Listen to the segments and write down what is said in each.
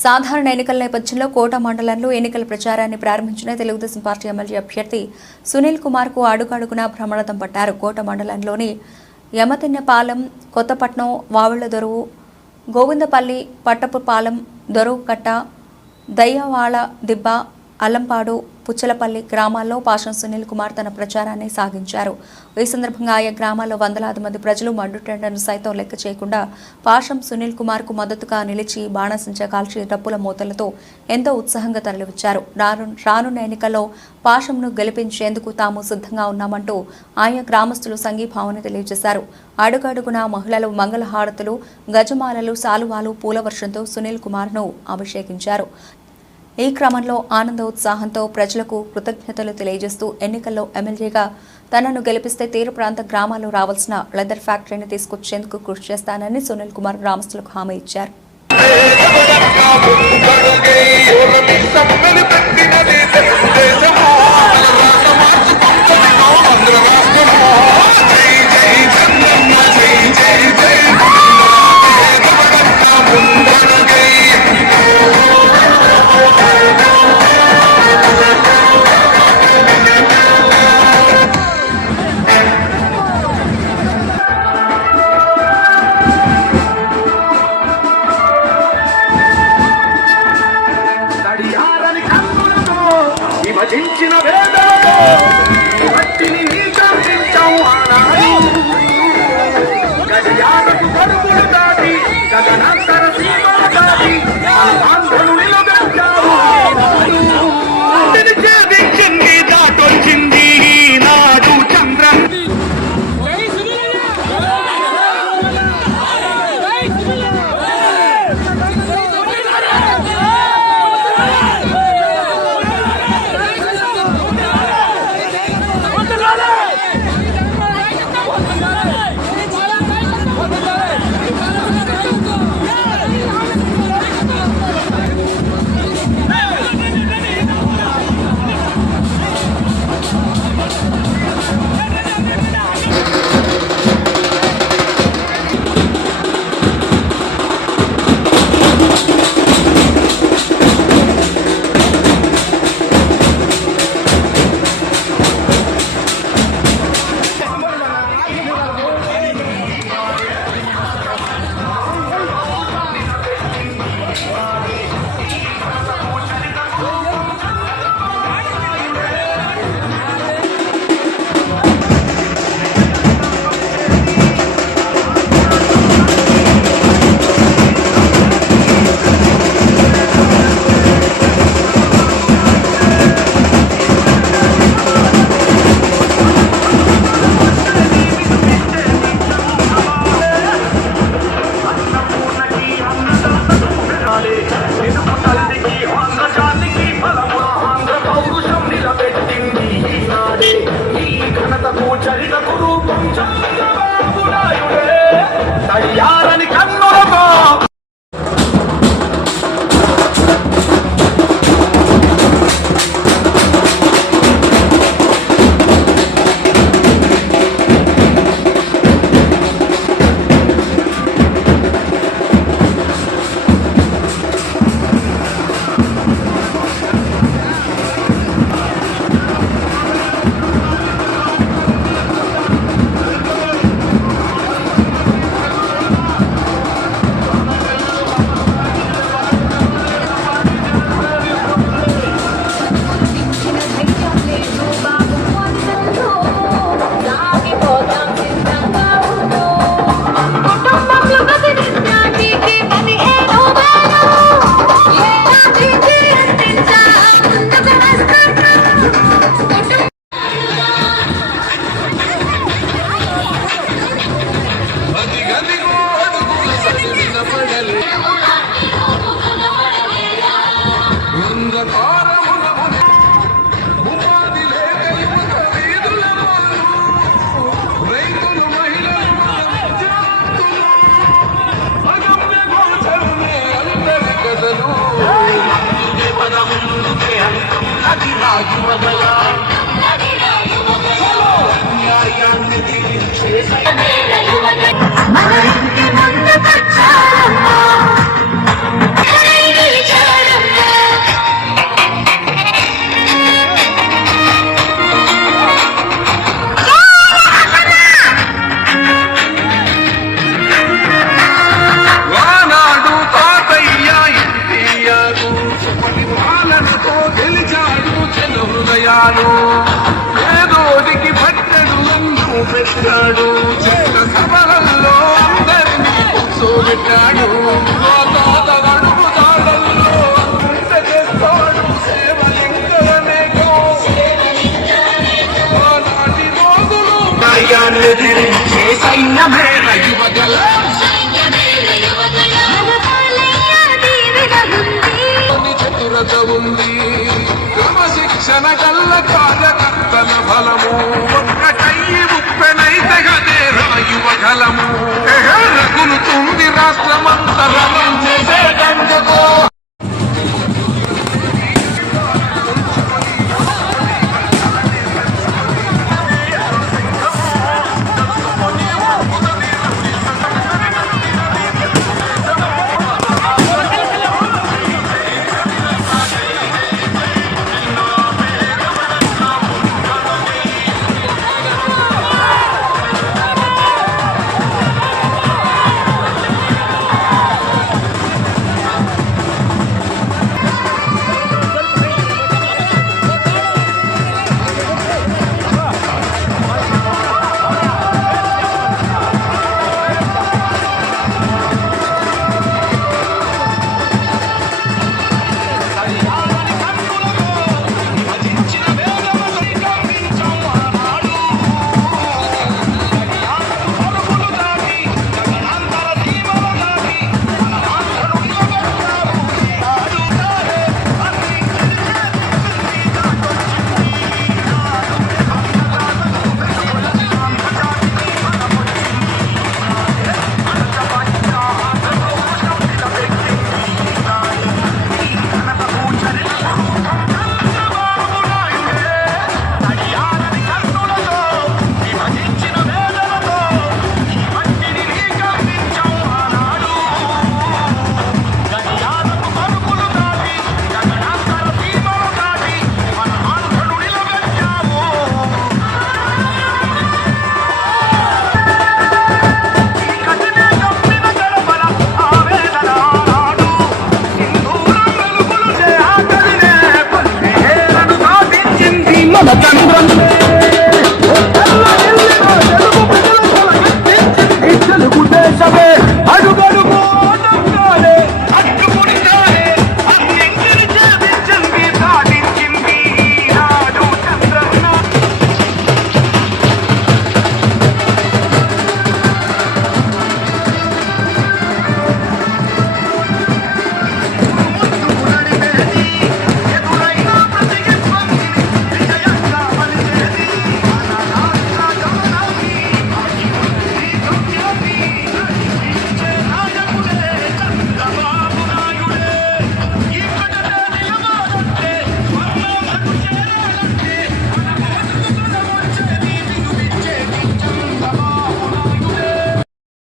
సాధారణ ఎన్నికల నేపథ్యంలో కోట మండలంలో ఎన్నికల ప్రచారాన్ని ప్రారంభించిన తెలుగుదేశం పార్టీ ఎమ్మెల్యే అభ్యర్థి సునీల్ కుమార్ కు అడుగడుగునా భ్రమణతం పట్టారు. కోట మండలంలోని యమతిన్నపాలెం, కొత్తపట్నం, వావిళ్లదొరువు, గోవిందపల్లి, పట్టపుపాలెం, దొరువుకట్ట, దయ్యవాడ దిబ్బ, అల్లంపాడు, పుచ్చలపల్లి గ్రామాల్లో పాషం సునీల్ కుమార్ తన ప్రచారాన్ని సాగించారు. ఈ సందర్భంగా ఆయా గ్రామాల్లో వందలాది మంది ప్రజలు మండుటెండను సైతం లెక్క చేయకుండా పాషం సునీల్ కుమార్ కు మద్దతుగా నిలిచి బాణసంచా కాల్చి డప్పుల మూతలతో ఎంతో ఉత్సాహంగా తరలివచ్చారు. రానున్న ఎన్నికల్లో పాషంను గెలిపించేందుకు తాము సిద్ధంగా ఉన్నామంటూ ఆయా గ్రామస్తులు సంఘీభావాన్ని తెలియజేశారు. అడుగడుగున మహిళలు మంగళహారతులు, గజమాలలు, సాలువాలు, పూల వర్షంతో సునీల్ కుమార్ ను అభిషేకించారు. ఈ క్రమంలో ఆనందోత్సాహంతో ప్రజలకు కృతజ్ఞతలు తెలియజేస్తూ ఎన్నికల్లో ఎమ్మెల్యేగా తనను గెలిపిస్తే తీర ప్రాంత గ్రామాల్లో రావాల్సిన లెదర్ ఫ్యాక్టరీని తీసుకొచ్చేందుకు కృషి చేస్తానని సునీల్ కుమార్ గ్రామస్తులకు హామీ ఇచ్చారు. భజించిన వేదనతో భక్తిని నీకాంతించావు ఆనాడు. గజయాలకు కడుపులు దాటి గగనాంతర సీమలు దాటి ఆంధ్రను నిలబెట్టావు. ఛేదించింది దాటొచ్చింది నాడు చంద్రం. తడియారని కన్నులతో మన ఇంటి ముందు గోతాతగడుగు దాడల్లో తెస్తాడు సేవలింగమేకం. ఆనాటి రోజులు దయ్యాన్నెదిరించే సైన్యమేన యువగల చతురత ఉంది. క్రమశిక్షణ కల్ల కార్యకర్తల బలము ఒక్కటయ్యి ఉప్పెనైతే గదే యువగలము. రగులుతుంది రాష్ట్రమంతరం చేసేటందుకో.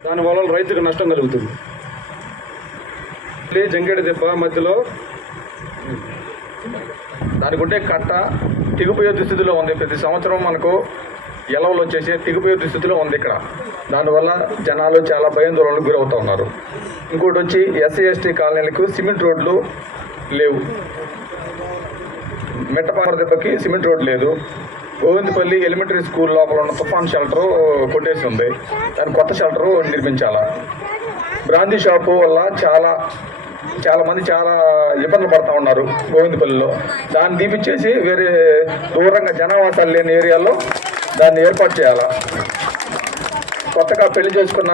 దానివల్ల రైతుకు నష్టం కలుగుతుంది. జంగేడి దెబ్బ మధ్యలో దానికి ఉంటే కట్ట తెగిపోయే దుస్థితిలో ఉంది. ప్రతి సంవత్సరం మనకు ఎలవలు వచ్చేసి తెగిపోయే దుస్థితిలో ఉంది ఇక్కడ. దానివల్ల జనాలు చాలా భయాందోళనకు గురవుతూ ఉన్నారు. ఇంకోటి వచ్చి ఎస్సీ ఎస్టీ కాలనీలకు సిమెంట్ రోడ్లు లేవు. మెట్టపార దెబ్బకి సిమెంట్ రోడ్ లేదు. గోవిందపల్లి ఎలిమెంటరీ స్కూల్ లోపల ఉన్న తుఫాన్ షెల్టరు కొట్టేసి ఉంది. దాని కొత్త షెల్టరు నిర్మించాలా. బ్రాందీ షాపు వల్ల చాలా మంది చాలా ఇబ్బందులు పడుతూ ఉన్నారు గోవిందపల్లిలో. దాన్ని తీపిచ్చేసి వేరే దూరంగా జనావాసాలు లేని ఏరియాలో దాన్ని ఏర్పాటు చేయాలా. కొత్తగా పెళ్లి చేసుకున్న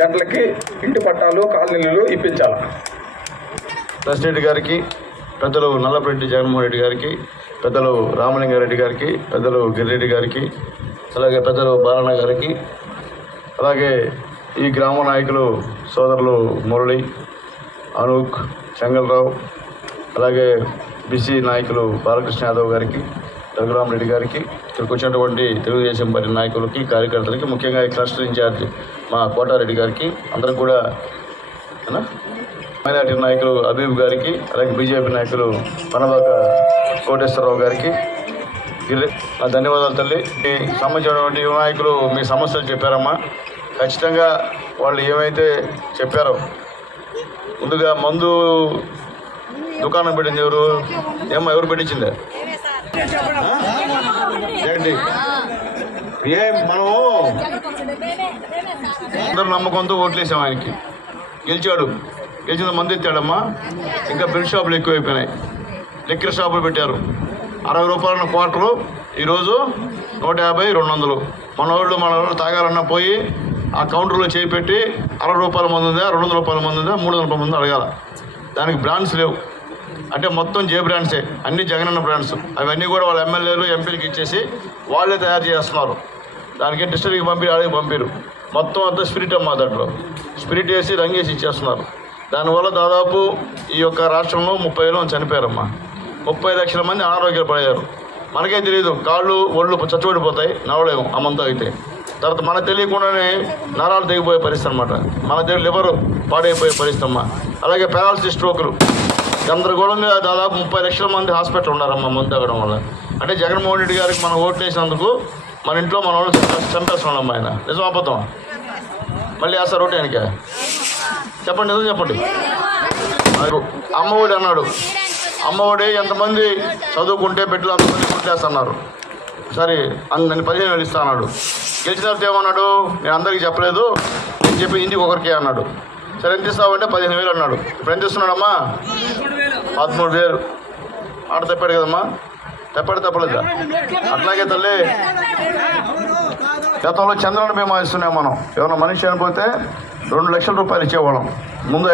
జంటలకి ఇంటి పట్టాలు కాలనీలు ఇప్పించాలి. ప్రెసిడెంట్ గారికి, పెద్దలు నల్లపరెడ్డి జగన్మోహన్ రెడ్డి గారికి, పెద్దలు రామలింగారెడ్డి గారికి, పెద్దలు గిరిరెడ్డి గారికి, అలాగే పెద్దలు బాలన్న గారికి, అలాగే ఈ గ్రామ నాయకులు సోదరులు మురళి, అనూక్, చెంగల్రావు, అలాగే బీసీ నాయకులు బాలకృష్ణ యాదవ్ గారికి, రఘురామరెడ్డి గారికి, ఇక్కడికి వచ్చినటువంటి తెలుగుదేశం పార్టీ నాయకులకి, కార్యకర్తలకి, ముఖ్యంగా ఈ క్లస్టర్ ఇన్ఛార్జ్ మా కోటారెడ్డి గారికి, అందరం కూడా మైనార్టీ నాయకులు అబీబ్ గారికి, అలాగే బీజేపీ నాయకులు పనబాక కోటేశ్వరరావు గారికి నా ధన్యవాదాలు తల్లి. మీ సంబంధించినటువంటి యువ నాయకులు మీ సమస్యలు చెప్పారమ్మా. ఖచ్చితంగా వాళ్ళు ఏమైతే చెప్పారో, ముందుగా మందు దుకాణం పెట్టింది ఎవరు? ఎవరు పెట్టించిందే? ఏంటి మనము అందరూ నమ్మకంతో ఓట్లేసాం ఆయనకి. గెలిచాడు, గెలిచిన మంది ఎత్తాడమ్మా. ఇంకా బెల్ట్ షాపులు ఎక్కువైపోయినాయి, లిక్కర్ షాపులు పెట్టారు. 60 రూపాయల క్వార్టరు ఈరోజు 150, 200. మన వాళ్ళు తాగాలన్నా పోయి ఆ కౌంటర్లో చేయి పెట్టి 60 రూపాయల మంది ఉందా, 200 రూపాయల మంది ఉందా, 300 రూపాయల మంది అడగాల. దానికి బ్రాండ్స్ లేవు, అంటే మొత్తం జే బ్రాండ్సే, అన్ని జగనన్న బ్రాండ్స్. అవన్నీ కూడా వాళ్ళ ఎమ్మెల్యేలు ఎంపీలకి ఇచ్చేసి వాళ్ళే తయారు చేస్తున్నారు. దానికి డిస్ట్రిక్ట్కి పంపిరు. మొత్తం అంతా స్పిరిట్ అమ్మా, దాంట్లో స్పిరిట్ వేసి రంగేసి ఇచ్చేస్తున్నారు. దానివల్ల దాదాపు ఈ యొక్క రాష్ట్రంలో 30,000 మంది చనిపోయారమ్మా. 30 లక్షల మంది అనారోగ్యాలు పడేయారు. మనకే తెలియదు, కాళ్ళు ఒళ్ళు చచ్చుబడిపోతాయి, నడవలేము అమ్మంతా అయితే. తర్వాత మనకు తెలియకుండానే నరాలు తెగిపోయే పరిస్థితి అనమాట. మన దగ్గర లివర్ పాడైపోయే పరిస్థితి అమ్మా. అలాగే పారాలసిస్, స్ట్రోకులు గందరగోళంగా దాదాపు 30 లక్షల మంది హాస్పిటల్ ఉన్నారమ్మా మందు తాగడం వల్ల. అంటే జగన్మోహన్ రెడ్డి గారికి మనం ఓట్లు వేసినందుకు మన ఇంట్లో మన వాళ్ళు చంపేస్తున్నాడమ్మా ఆయన. నిజం అబద్ధం? మళ్ళీ వేస్తారు ఓటు ఆయనకే? చెప్పండి, నిజం చెప్పండి. అమ్మఒడి అన్నాడు, అమ్మఒడి ఎంతమంది చదువుకుంటే బిడ్డలు అంతమంది కుట్టేస్తున్నారు. సరే నేను 15,000 ఇస్తా అన్నాడు. గెలిచిన తర్వాత ఏమన్నాడు, నేను అందరికీ చెప్పలేదు, నేను చెప్పి ఇంటికి ఒకరికే అన్నాడు. సరే ఎంత ఇస్తావంటే 15,000 అన్నాడు. ఇప్పుడు ఎంత ఇస్తున్నాడమ్మా? 13,000. ఆడ తప్పాడు కదమ్మా, తప్పలేదా? అట్లాగే తల్లి, గతంలో చంద్రబాబు బీమా ఇస్తున్నాం మనం. ఎవరైనా మనిషి చనిపోతే 2 లక్షల రూపాయలు ఇచ్చేవాళ్ళం. ముందు